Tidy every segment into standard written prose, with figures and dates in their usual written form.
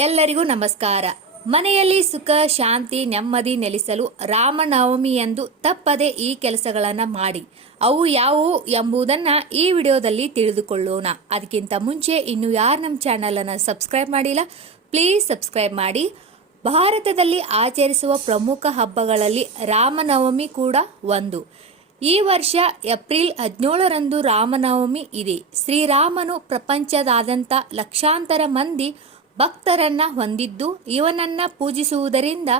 ಎಲ್ಲರಿಗೂ ನಮಸ್ಕಾರ. ಮನೆಯಲ್ಲಿ ಸುಖ, ಶಾಂತಿ, ನೆಮ್ಮದಿ ನೆಲೆಸಲು ರಾಮನವಮಿಯಂದು ತಪ್ಪದೆ ಈ ಕೆಲಸಗಳನ್ನು ಮಾಡಿ. ಅವು ಯಾವುವು ಎಂಬುದನ್ನು ಈ ವಿಡಿಯೋದಲ್ಲಿ ತಿಳಿದುಕೊಳ್ಳೋಣ. ಅದಕ್ಕಿಂತ ಮುಂಚೆ ಇನ್ನು ಯಾರು ನಮ್ಮ ಚಾನಲನ್ನು ಸಬ್ಸ್ಕ್ರೈಬ್ ಮಾಡಿಲ್ಲ, ಪ್ಲೀಸ್ ಸಬ್ಸ್ಕ್ರೈಬ್ ಮಾಡಿ. ಭಾರತದಲ್ಲಿ ಆಚರಿಸುವ ಪ್ರಮುಖ ಹಬ್ಬಗಳಲ್ಲಿ ರಾಮನವಮಿ ಕೂಡ ಒಂದು. ಈ ವರ್ಷ ಏಪ್ರಿಲ್ 17ರಂದು ರಾಮನವಮಿ ಇದೆ. ಶ್ರೀರಾಮನು ಪ್ರಪಂಚದಾದ್ಯಂತ ಲಕ್ಷಾಂತರ ಮಂದಿ ಭಕ್ತರನ್ನ ಹೊಂದಿದ್ದು, ಇವನನ್ನ ಪೂಜಿಸುವುದರಿಂದ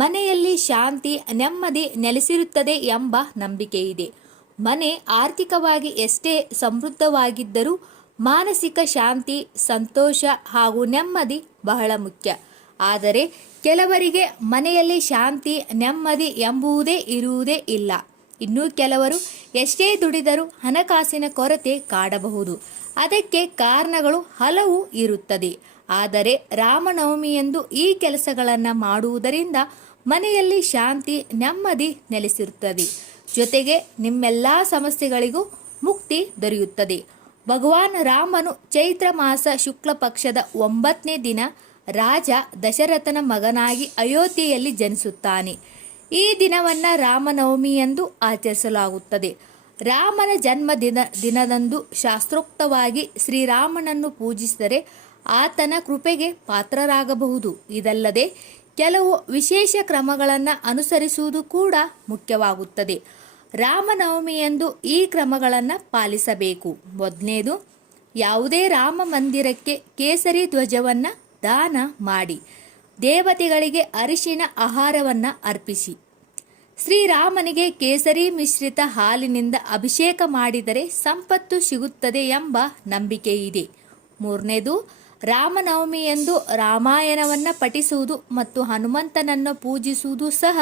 ಮನೆಯಲ್ಲಿ ಶಾಂತಿ, ನೆಮ್ಮದಿ ನೆಲೆಸಿರುತ್ತದೆ ಎಂಬ ನಂಬಿಕೆ ಇದೆ. ಮನೆ ಆರ್ಥಿಕವಾಗಿ ಎಷ್ಟೇ ಸಮೃದ್ಧವಾಗಿದ್ದರೂ ಮಾನಸಿಕ ಶಾಂತಿ, ಸಂತೋಷ ಹಾಗೂ ನೆಮ್ಮದಿ ಬಹಳ ಮುಖ್ಯ. ಆದರೆ ಕೆಲವರಿಗೆ ಮನೆಯಲ್ಲಿ ಶಾಂತಿ, ನೆಮ್ಮದಿ ಎಂಬುದೇ ಇರುವುದೇ ಇಲ್ಲ. ಇನ್ನು ಕೆಲವರು ಎಷ್ಟೇ ದುಡಿದರೂ ಹಣಕಾಸಿನ ಕೊರತೆ ಕಾಡಬಹುದು. ಅದಕ್ಕೆ ಕಾರಣಗಳು ಹಲವು ಇರುತ್ತದೆ. ಆದರೆ ರಾಮನವಮಿಯಂದು ಈ ಕೆಲಸಗಳನ್ನು ಮಾಡುವುದರಿಂದ ಮನೆಯಲ್ಲಿ ಶಾಂತಿ, ನೆಮ್ಮದಿ ನೆಲೆಸಿರುತ್ತದೆ. ಜೊತೆಗೆ ನಿಮ್ಮೆಲ್ಲ ಸಮಸ್ಯೆಗಳಿಗೂ ಮುಕ್ತಿ ದೊರೆಯುತ್ತದೆ. ಭಗವಾನ್ ರಾಮನು ಚೈತ್ರ ಮಾಸ ಶುಕ್ಲ ಪಕ್ಷದ 9ನೇ ದಿನ ರಾಜ ದಶರಥನ ಮಗನಾಗಿ ಅಯೋಧ್ಯೆಯಲ್ಲಿ ಜನಿಸುತ್ತಾನೆ. ಈ ದಿನವನ್ನು ರಾಮನವಮಿ ಎಂದು ಆಚರಿಸಲಾಗುತ್ತದೆ. ರಾಮನ ಜನ್ಮ ದಿನದಂದು ಶಾಸ್ತ್ರೋಕ್ತವಾಗಿ ಶ್ರೀರಾಮನನ್ನು ಪೂಜಿಸಿದರೆ ಆತನ ಕೃಪೆಗೆ ಪಾತ್ರರಾಗಬಹುದು. ಇದಲ್ಲದೆ ಕೆಲವು ವಿಶೇಷ ಕ್ರಮಗಳನ್ನು ಅನುಸರಿಸುವುದು ಕೂಡ ಮುಖ್ಯವಾಗುತ್ತದೆ. ರಾಮನವಮಿಯಂದು ಈ ಕ್ರಮಗಳನ್ನು ಪಾಲಿಸಬೇಕು. ಮೊದಲನೇದು, ಯಾವುದೇ ರಾಮ ಮಂದಿರಕ್ಕೆ ಕೇಸರಿ ಧ್ವಜವನ್ನು ದಾನ ಮಾಡಿ. ದೇವತೆಗಳಿಗೆ ಅರಿಶಿನ ಆಹಾರವನ್ನು ಅರ್ಪಿಸಿ. ಶ್ರೀರಾಮನಿಗೆ ಕೇಸರಿ ಮಿಶ್ರಿತ ಹಾಲಿನಿಂದ ಅಭಿಷೇಕ ಮಾಡಿದರೆ ಸಂಪತ್ತು ಸಿಗುತ್ತದೆ ಎಂಬ ನಂಬಿಕೆ ಇದೆ. ಮೂರನೇದು, ರಾಮನವಮಿಯಂದು ರಾಮಾಯಣವನ್ನು ಪಠಿಸುವುದು ಮತ್ತು ಹನುಮಂತನನ್ನು ಪೂಜಿಸುವುದು ಸಹ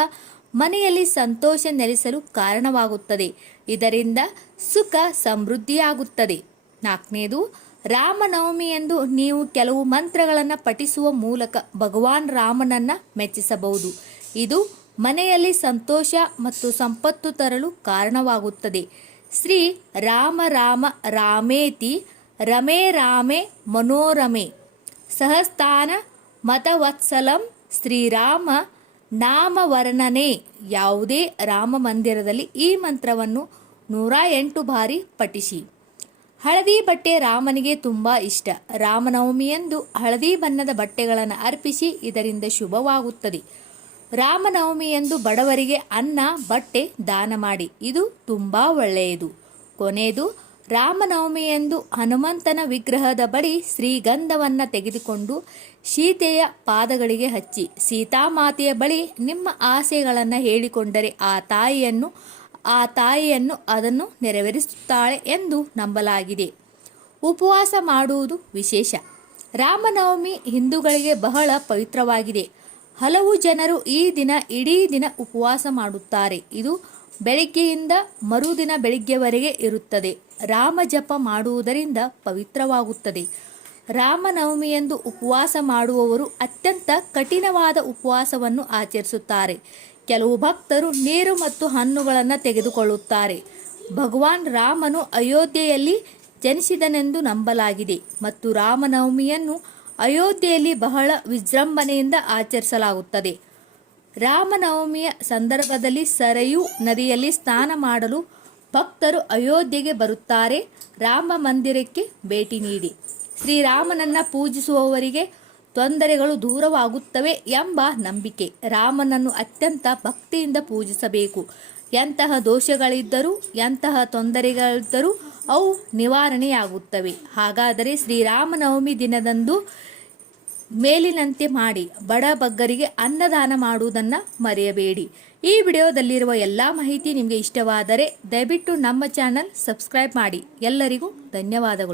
ಮನೆಯಲ್ಲಿ ಸಂತೋಷ ನೆಲೆಸಲು ಕಾರಣವಾಗುತ್ತದೆ. ಇದರಿಂದ ಸುಖ ಸಮೃದ್ಧಿಯಾಗುತ್ತದೆ. ನಾಲ್ಕನೇದು, ರಾಮನವಮಿಯಂದು ನೀವು ಕೆಲವು ಮಂತ್ರಗಳನ್ನು ಪಠಿಸುವ ಮೂಲಕ ಭಗವಾನ್ ರಾಮನನ್ನು ಮೆಚ್ಚಿಸಬಹುದು. ಇದು ಮನೆಯಲ್ಲಿ ಸಂತೋಷ ಮತ್ತು ಸಂಪತ್ತು ತರಲು ಕಾರಣವಾಗುತ್ತದೆ. ಶ್ರೀ ರಾಮ ರಾಮ ರಾಮೇತಿ ರಮೇ ರಾಮೇ ಮನೋರಮೆ ಸಹಸ್ತಾನ ಮತವತ್ಸಲಂ ಶ್ರೀರಾಮ ನಾಮವರ್ಣನೆ. ಯಾವುದೇ ರಾಮ ಮಂದಿರದಲ್ಲಿ ಈ ಮಂತ್ರವನ್ನು 108 ಬಾರಿ ಪಠಿಸಿ. ಹಳದಿ ಬಟ್ಟೆ ರಾಮನಿಗೆ ತುಂಬ ಇಷ್ಟ. ರಾಮನವಮಿಯಂದು ಹಳದಿ ಬಣ್ಣದ ಬಟ್ಟೆಗಳನ್ನು ಅರ್ಪಿಸಿ, ಇದರಿಂದ ಶುಭವಾಗುತ್ತದೆ. ರಾಮನವಮಿಯಂದು ಬಡವರಿಗೆ ಅನ್ನ, ಬಟ್ಟೆ ದಾನ ಮಾಡಿ. ಇದು ತುಂಬ ಒಳ್ಳೆಯದು. ಕೊನೆಯದು, ರಾಮನವಮಿಯಂದು ಹನುಮಂತನ ವಿಗ್ರಹದ ಬಳಿ ಶ್ರೀಗಂಧವನ್ನು ತೆಗೆದುಕೊಂಡು ಸೀತೆಯ ಪಾದಗಳಿಗೆ ಹಚ್ಚಿ ಸೀತಾಮಾತೆಯ ಬಳಿ ನಿಮ್ಮ ಆಸೆಗಳನ್ನು ಹೇಳಿಕೊಂಡರೆ ಆ ತಾಯಿಯನ್ನು ಅದನ್ನು ನೆರವೇರಿಸುತ್ತಾಳೆ ಎಂದು ನಂಬಲಾಗಿದೆ. ಉಪವಾಸ ಮಾಡುವುದು ವಿಶೇಷ. ರಾಮನವಮಿ ಹಿಂದೂಗಳಿಗೆ ಬಹಳ ಪವಿತ್ರವಾಗಿದೆ. ಹಲವು ಜನರು ಈ ದಿನ ಇಡೀ ದಿನ ಉಪವಾಸ ಮಾಡುತ್ತಾರೆ. ಇದು ಬೆಳಿಗ್ಗೆಯಿಂದ ಮರುದಿನ ಬೆಳಿಗ್ಗೆವರೆಗೆ ಇರುತ್ತದೆ. ರಾಮ ಜಪ ಮಾಡುವುದರಿಂದ ಪವಿತ್ರವಾಗುತ್ತದೆ. ರಾಮನವಮಿಯಂದು ಉಪವಾಸ ಮಾಡುವವರು ಅತ್ಯಂತ ಕಠಿಣವಾದ ಉಪವಾಸವನ್ನು ಆಚರಿಸುತ್ತಾರೆ. ಕೆಲವು ಭಕ್ತರು ನೀರು ಮತ್ತು ಹಣ್ಣುಗಳನ್ನು ತೆಗೆದುಕೊಳ್ಳುತ್ತಾರೆ. ಭಗವಾನ್ ರಾಮನು ಅಯೋಧ್ಯೆಯಲ್ಲಿ ಜನಿಸಿದನೆಂದು ನಂಬಲಾಗಿದೆ ಮತ್ತು ರಾಮನವಮಿಯನ್ನು ಅಯೋಧ್ಯೆಯಲ್ಲಿ ಬಹಳ ವಿಜೃಂಭಣೆಯಿಂದ ಆಚರಿಸಲಾಗುತ್ತದೆ. ರಾಮನವಮಿಯ ಸಂದರ್ಭದಲ್ಲಿ ಸರಯೂ ನದಿಯಲ್ಲಿ ಸ್ನಾನ ಮಾಡಲು ಭಕ್ತರು ಅಯೋಧ್ಯೆಗೆ ಬರುತ್ತಾರೆ. ರಾಮ ಮಂದಿರಕ್ಕೆ ಭೇಟಿ ನೀಡಿ ಶ್ರೀರಾಮನನ್ನು ಪೂಜಿಸುವವರಿಗೆ ತೊಂದರೆಗಳು ದೂರವಾಗುತ್ತವೆ ಎಂಬ ನಂಬಿಕೆ. ರಾಮನನ್ನು ಅತ್ಯಂತ ಭಕ್ತಿಯಿಂದ ಪೂಜಿಸಬೇಕು. ಎಂತಹ ದೋಷಗಳಿದ್ದರೂ, ಎಂತಹ ತೊಂದರೆಗಳಿದ್ದರೂ ಅವು ನಿವಾರಣೆಯಾಗುತ್ತವೆ. ಹಾಗಾದರೆ ಶ್ರೀರಾಮನವಮಿ ದಿನದಂದು ಮೇಲಿನಂತೆ ಮಾಡಿ ಬಡ ಬಗ್ಗರಿಗೆ ಅನ್ನದಾನ ಮಾಡುವುದನ್ನು ಮರೆಯಬೇಡಿ. ಈ ವಿಡಿಯೋದಲ್ಲಿರುವ ಎಲ್ಲ ಮಾಹಿತಿ ನಿಮಗೆ ಇಷ್ಟವಾದರೆ ದಯವಿಟ್ಟು ನಮ್ಮ ಚಾನಲ್ ಸಬ್ಸ್ಕ್ರೈಬ್ ಮಾಡಿ. ಎಲ್ಲರಿಗೂ ಧನ್ಯವಾದಗಳು.